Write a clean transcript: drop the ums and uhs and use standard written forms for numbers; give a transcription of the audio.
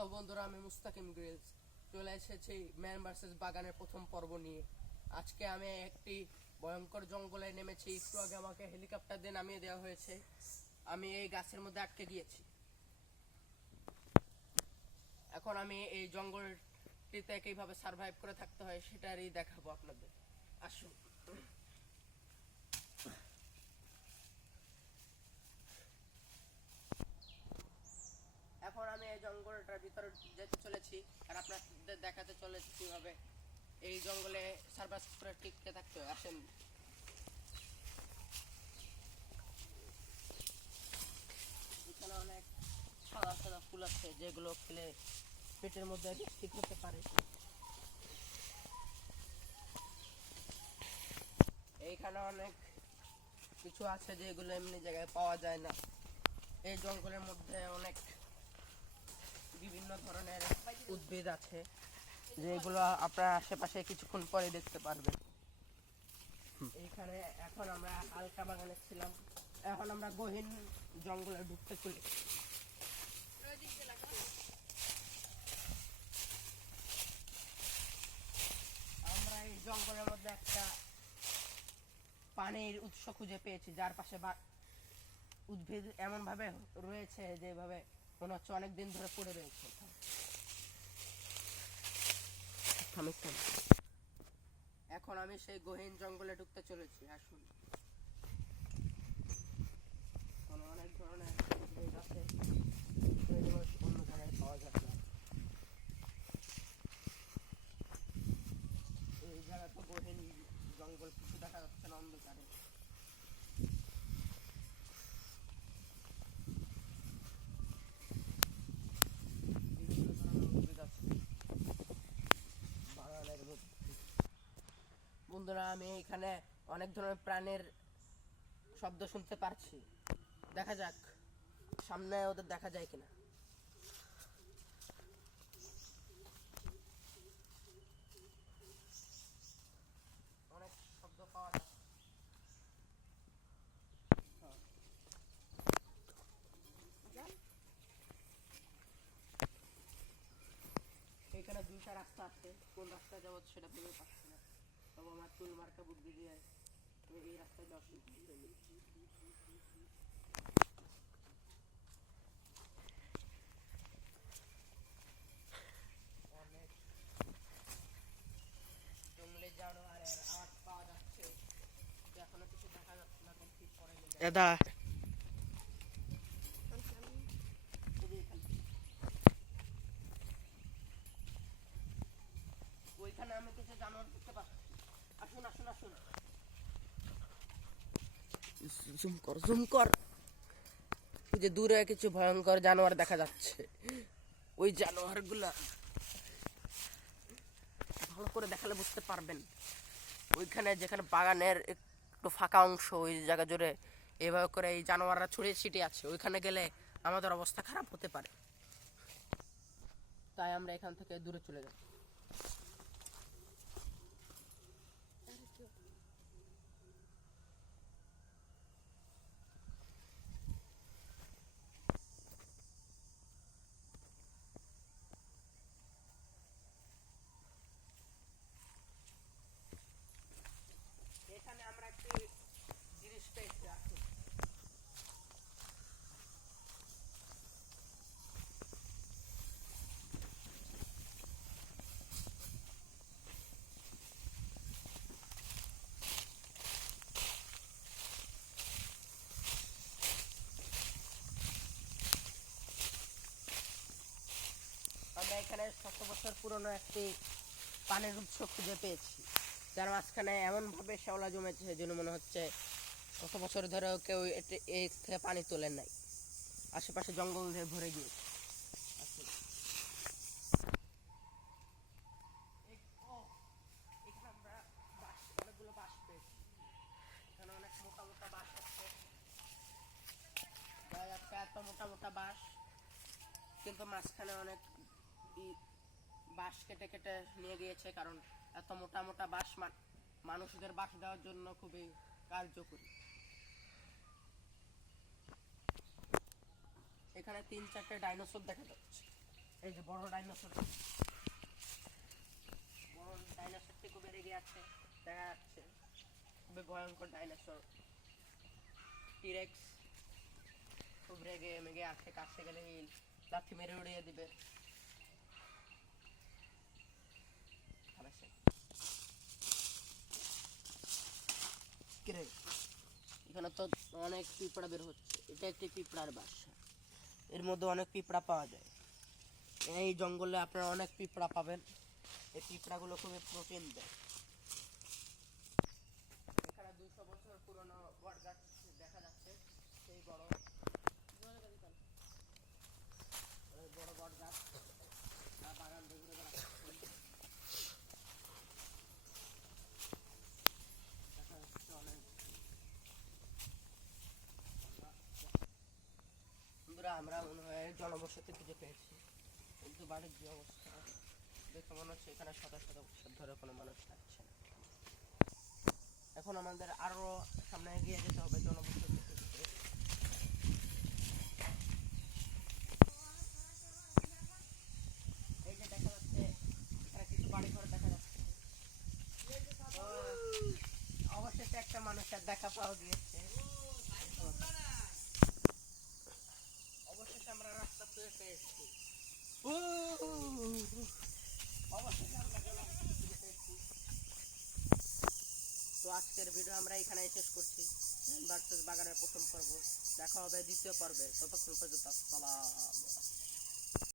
Hello বন্ধুরা, আমি মুস্তাকিম Grylls চলে এসেছি ম্যান ভার্সেস বাগানের প্রথম পর্ব নিয়ে। আজকে আমি একটি ভয়ঙ্কর জঙ্গলে নেমেছি। একটু আগে আমাকে হেলিকপ্টার দিয়ে নামিয়ে দেওয়া হয়েছে। আমি এই গাছের মধ্যে আটকে গিয়েছি। এখন আমি এই জঙ্গলটিতে কিভাবে সার্ভাইভ করে থাকতে হয় সেটারই দেখাবো আপনাদের। আসুন। এখন আমি এই জঙ্গলটার ভিতরে যেতে চলেছি আর আপনাদের দেখাতে চলেছি কিভাবে এই জঙ্গলে সার্ভাইভ করে টিকে থাকতে হয়। আসেন। এখানে অনেক সাদা সাদা ফুল আছে যেগুলো খেলে পেটের মধ্যে ঠিক হতে পারে। এইখানে অনেক কিছু আছে যেগুলো এমনি জায়গায় পাওয়া যায় না। এই জঙ্গলের মধ্যে অনেক বিভিন্ন ধরনের উদ্ভিদ আছে যেগুলো আপনার আশেপাশে কিছুক্ষণ পরে দেখতে পারবেন। এইখানে এখন আমরা হালকা বাগানে ছিলাম, এখন আমরা গহীন জঙ্গলে ঢুকতে চলি। আমরা এই জঙ্গলের মধ্যে একটা পানির উৎস খুঁজে পেয়েছি, যার পাশে উদ্ভিদ এমন ভাবে রয়েছে যেভাবে মনে হচ্ছে অনেকদিন ধরে পড়ে রয়েছে। এখন আমি সেই গহীন জঙ্গলে ঢুকতে চলেছি। আসুন। অনেক ধরনের উদ্ভিদ আছে যেগুলো অন্য জায়গায় পাওয়া যায় না। এই জায়গা তো গহীন জঙ্গল, কিছু দেখা যাচ্ছে না অন্ধকারে। বিভিন্ন ধরনের উদ্ভিদ আছে বাগানের মধ্যে। বন্ধুরা, আমি এখানে অনেক ধরনের প্রাণীর শব্দ শুনতে পারছি। দেখা যাক সামনে ওদের দেখা যায় কিনা। অনেক শব্দ পাওয়া যাচ্ছে। এখানে দুইটা রাস্তা আছে, কোন রাস্তায় যাবো সেটা ভেবে পাচ্ছি না। তবে আমার চুল মার্কা বুদ্ধি দিয়ে আমি এই রাস্তায় যাওয়ার সিদ্ধান্ত নিয়েছি। অনেক জঙ্গলে জানোয়ারের আওয়াজ পাওয়া যাচ্ছে, এখনো কিছু দেখা যাচ্ছে না। ঠিক পরে এদা ওইখানে আমি কিছু জানোয়ার দেখতে পাচ্ছি। আসুন আসুন আসুন, জুম কর জুম কর। ওই যে দূরে কিছু ভয়ঙ্কর জানোয়ার দেখা যাচ্ছে। ওই জানোয়ার গুলা ভালো করে দেখালে বুঝতে পারবেন। ওইখানে যেখানে বাগানের একটু ফাঁকা অংশ, ওই জায়গা জুড়ে এভাবে করে এই জানোয়াররা ছড়িয়ে ছিটিয়ে আছে। ওইখানে গেলে আমাদের অবস্থা খারাপ হতে পারে, তাই আমরা এখান থেকে দূরে চলে যাই। এখানে আমরা একটি জিনিস পেয়েছি। আমরা এখানে 700 বছর পুরনো একটি পানির উৎস খুঁজে পেয়েছি, যার মাঝখানে এমন ভাবে শ্যাওলা জমেছে যেন মনে হচ্ছে 100 বছর ধরেও কেউ এই থেকে পানি তোলেন নাই। আশেপাশে জঙ্গল দিয়ে ভরে গিয়েছে। অনেকগুলো বাঁশ পেয়েছি, এখানে অনেক মোটা মোটা বাঁশ আছে। এত মোটা মোটা বাঁশ, কিন্তু মাঝখানে অনেক বাঁশ কেটে কেটে নিয়ে গিয়েছে, কারণ এত মোটা মোটা বাঁশ মানুষদের বাস দেওয়ার জন্য খুবই কার্যকরী। এখানে 3-4টে ডাইনোসর দেখা যাচ্ছে। এই যে বড় ডাইনোসর, বড় ডাইনোসরটি খুব রেগে আছে, দেখা যাচ্ছে খুবই ভয়ঙ্কর ডাইনোসর। টিরেক্স খুব রেগে মেগে আছে, কাছে গেলে লাথি মেরে উড়িয়ে দিবে। এখানে তো অনেক পিঁপড়া বের হচ্ছে, এটা একটি পিঁপড়ার বাসা, এর মধ্যে অনেক পিঁপড়া পাওয়া যায়। এই জঙ্গলে আপনারা অনেক পিঁপড়া পাবেন, এই পিঁপড়াগুলো খুবই প্রোটিন দেয়। এখানে 200 বছর পুরনো বট গাছ দেখা যাচ্ছে, সেই বড় বড় বট গাছ বাগান ঘুরে বেড়াচ্ছে। দেখা যাচ্ছে অনেক বন্ধুরা, আমরা মনে হয় জনবসতি খুঁজে পেয়েছি, কিন্তু বাড়ির যে অবস্থা দেখে মনে হচ্ছে এখানে শত শত বছর ধরে কোনো মানুষ থাকছে না। এখন আমাদের আরো সামনে এগিয়ে যেতে হবে জনবসতি খুঁজতে। এই যে দেখা যাচ্ছে এখানে কিছু বাড়িঘর দেখা যাচ্ছে। অবশেষে একটা মানুষের দেখা পাওয়া গিয়েছে। অবশেষে আমরা রাস্তা পেয়ে পেয়েছি। অবশেষে আমরা জনবসতি খুঁজে পেয়েছি। তো আজকের ভিডিও আমরা এখানে শেষ করছি। ভার্সেস বাগানের প্রথম পর্ব, দেখা হবে দ্বিতীয় পর্বে। ততক্ষণ পর্যন্ত আসসালাম।